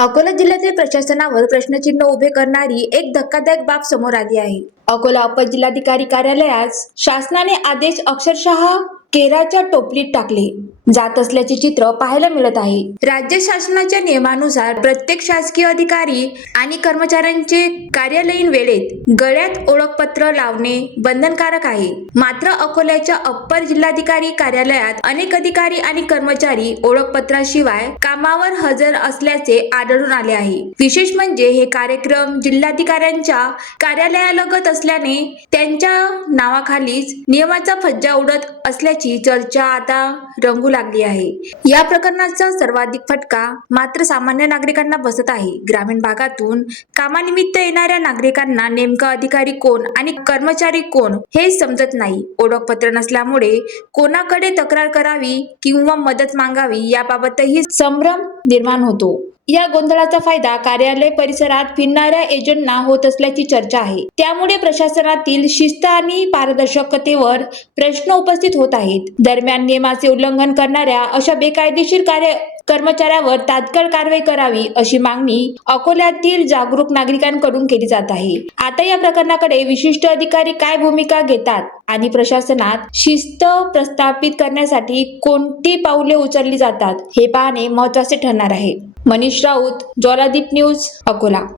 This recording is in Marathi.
अकोला जिल्ह्यातील प्रशासनावर प्रश्नचिन्ह उभे करणारी एक धक्कादायक बाब समोर आली आहे। अकोला अपर जिल्हाधिकारी कार्यालयास शासनाने आदेश अक्षरशः केराच्या टोपलीत टाकले जात असल्याचे चित्र पाहायला मिळत आहे। राज्य शासनाच्या नियमानुसार प्रत्येक शासकीय अधिकारी आणि कर्मचाऱ्यांचे कार्यालयीन वेळेत गळ्यात ओळखपत्र लावणे बंधनकारक आहे। मात्र अकोल्याच्या अप्पर जिल्हाधिकारी कार्यालयात अनेक अधिकारी आणि कर्मचारी ओळखपत्राशिवाय कामावर हजर असल्याचे आढळून आले आहे। विशेष म्हणजे हे कार्यक्रम जिल्हाधिकाऱ्यांच्या कार्यालयालगत असल्याने त्यांच्या नावाखालीच नियमाचा फज्जा उडत असल्याची चर्चा आता रंगू लागली आहे। या प्रकरणाचा सर्वाधिक फटका मात्र सामान्य नागरिकांना बसत आहे। ग्रामीण भागातून कामानिमित्त येणाऱ्या नागरिकांना नेमका अधिकारी कोण आणि कर्मचारी कोण हे समजत नाही। ओळखपत्र नसल्यामुळे कोणाकडे तक्रार करावी किंवा मदत मागावी याबाबतही संभ्रम निर्माण होतो। या गोंधळाचा फायदा कार्यालय परिसरात फिरणाऱ्या एजंटना होत असल्याची चर्चा आहे। त्यामुळे प्रशासनातील शिस्त आणि पारदर्शकतेवर प्रश्न उपस्थित होत आहेत। दरम्यान नियमाचे उल्लंघन करणाऱ्या अशा बेकायदेशीर कर्मचाऱ्यावर तात्काळ कारवाई करावी अशी मागणी अकोल्यातील जागरूक नागरिकांकडून केली जात आहे। आता या प्रकरणाकडे विशिष्ट अधिकारी काय भूमिका घेतात आणि प्रशासनात शिस्त प्रस्थापित करण्यासाठी कोणती पावले उचलली जातात हे पाहणे महत्त्वाचे ठरणार आहे। मनीष राऊत, ज्वालादीप न्यूज, अकोला।